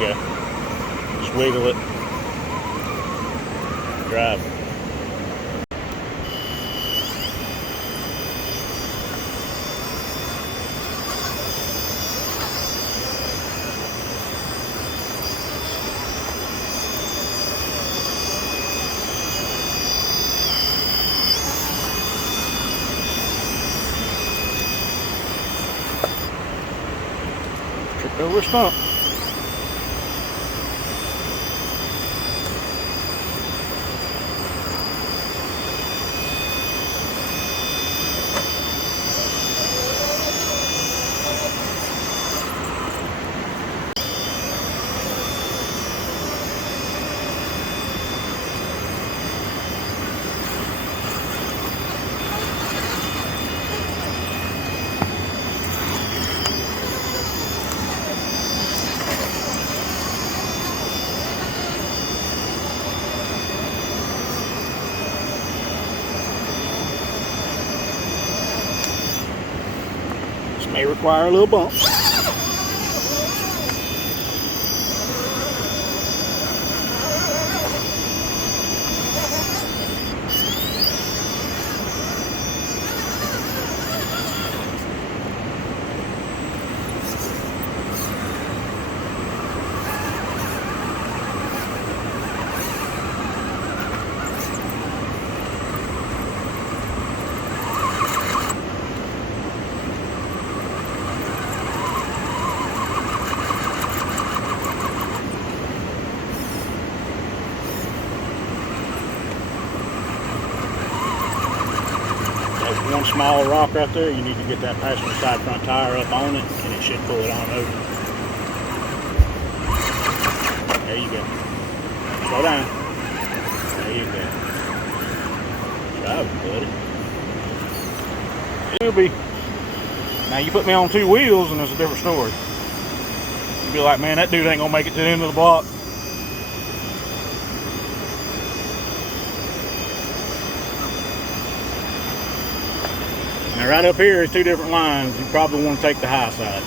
go. Just wiggle it. Drive. Tripped over a stump. May require a little bump. One small rock right there, you need to get that passenger side front tire up on it and it should pull it on over. There you go. Slow down. There you go. Drive, buddy. It'll be. Now you put me on two wheels and it's a different story. You'll be like, man, that dude ain't gonna make it to the end of the block. Now right up here is two different lines. You probably want to take the high side.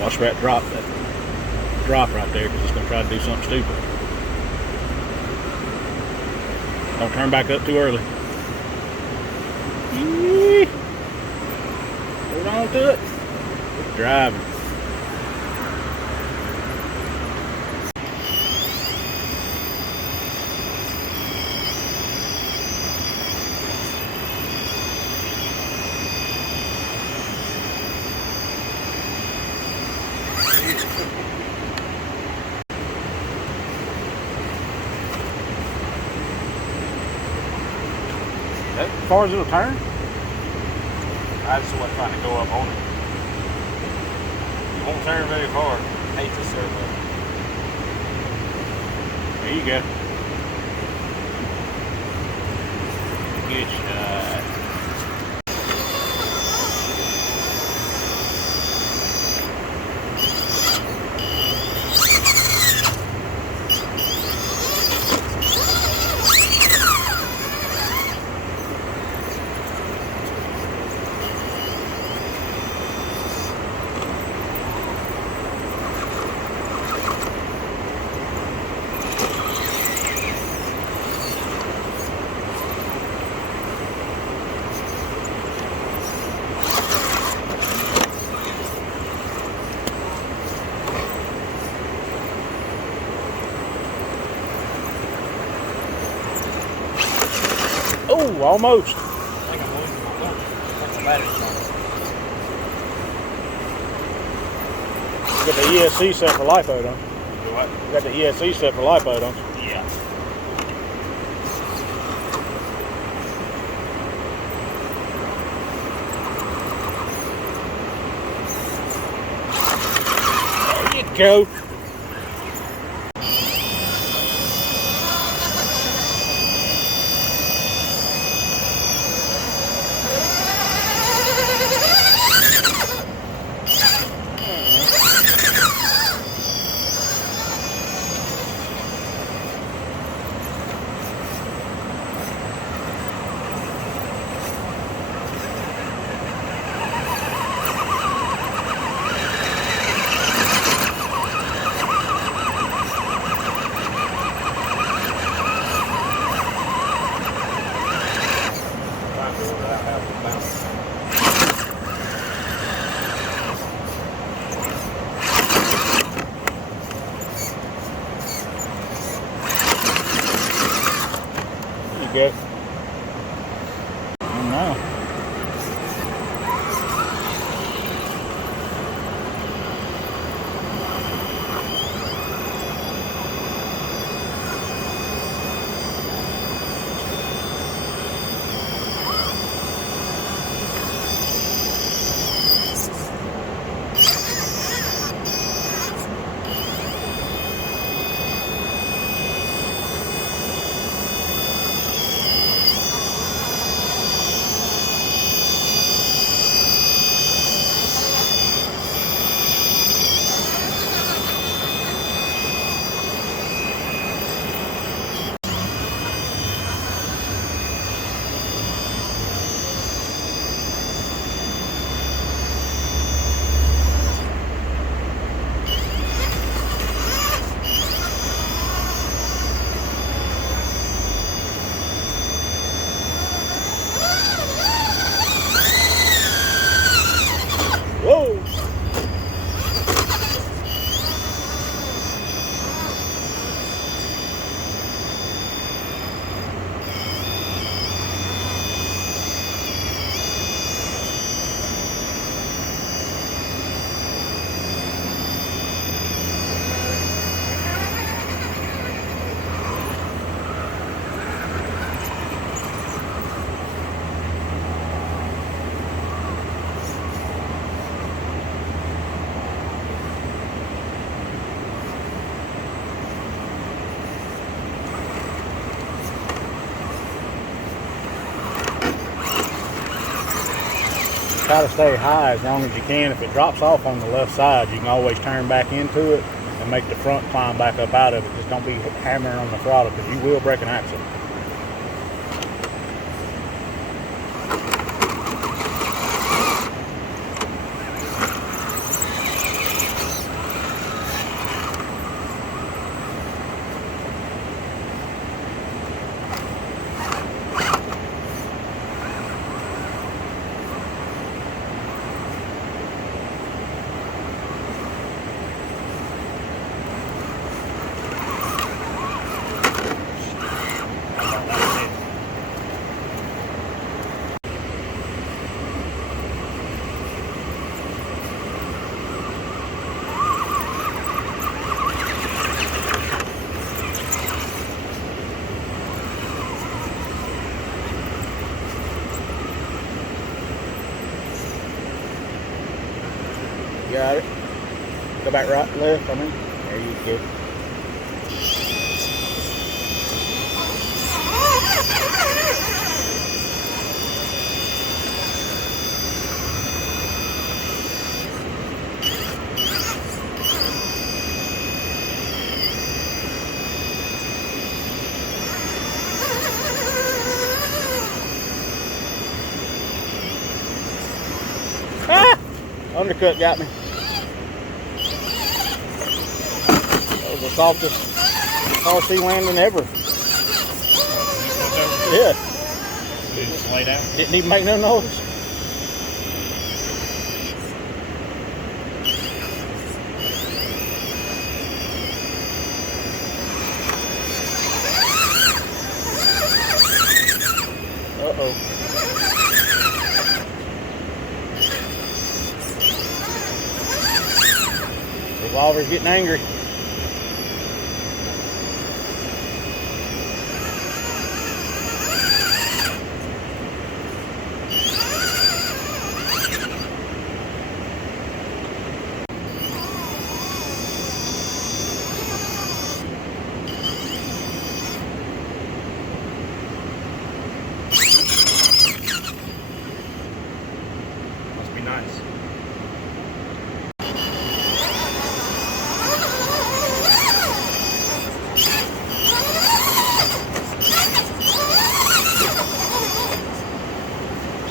Watch that drop right there because it's going to try to do something stupid. Don't turn back up too early. Hold on to it. Keep driving. As far as it'll turn? I just wasn't trying to go up on it. It won't turn very far. I hate this servo. There you go. Good shot. Oh, almost. I think I'm losing my motor. That's the battery You got the ESC set for LiPo, don't you? Do what? You got the ESC set for LiPo, don't you? Yeah. go. Good. No. Whoa! Try to stay high as long as you can. If it drops off on the left side, you can always turn back into it and make the front climb back up out of it. Just don't be hammering on the throttle because you will break an axle. Got it. Go back right, left, I mean. There you go. Ah! Undercut got me. That was the softest RC landing ever. Yeah. Did it lay down? Didn't even make no noise. Uh-oh. Revolver's getting angry.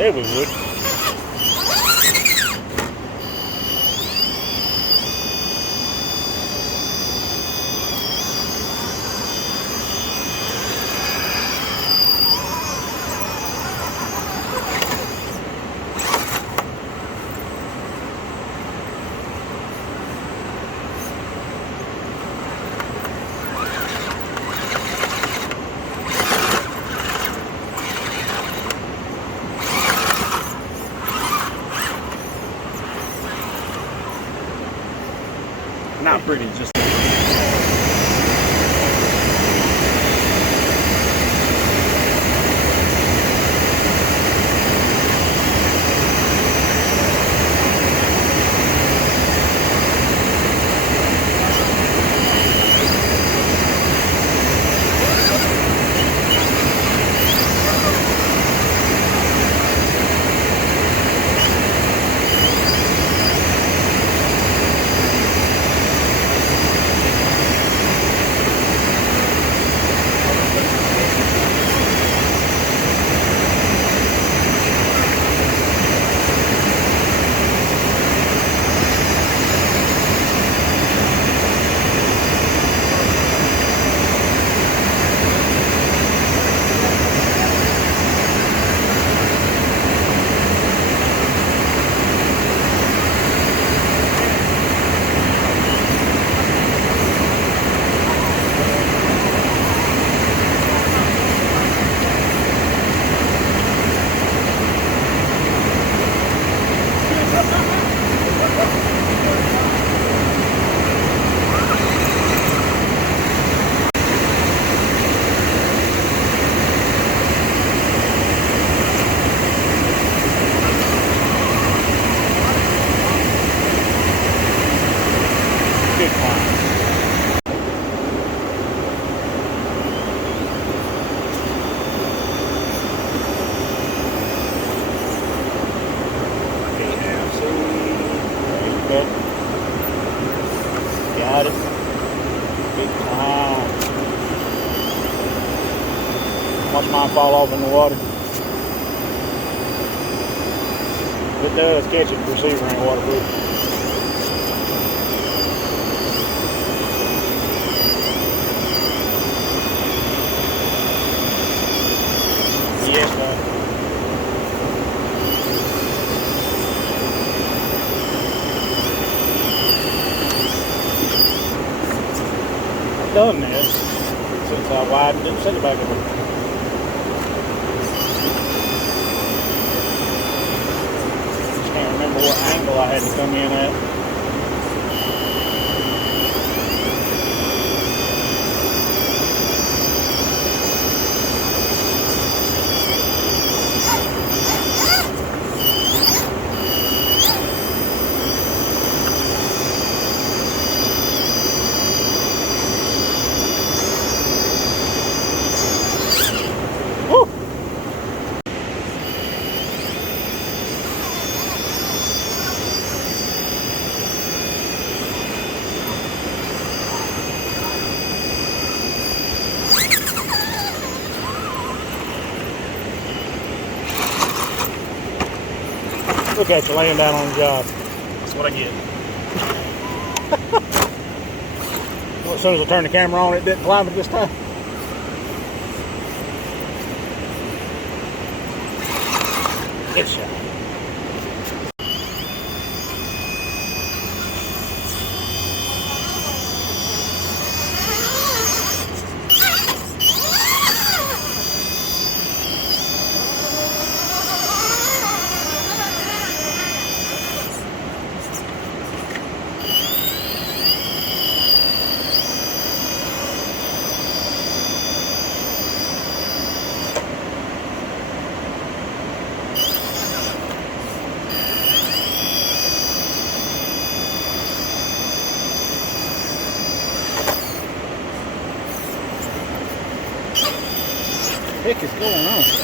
Said we would. Not pretty, just. Good climb. Okay, now see. Good. Got it. Good climb. Watch mine fall off in the water. If it does, catch it. The receiver ain't waterproof. Yes, bud. I've done this since I widened it and set it back up. Just can't remember what angle I had to come in at. Woo! Look at you laying down on the job. That's what I get. Well, as soon as I turned the camera on, it didn't climb it this time. Good shot. Heck is going on?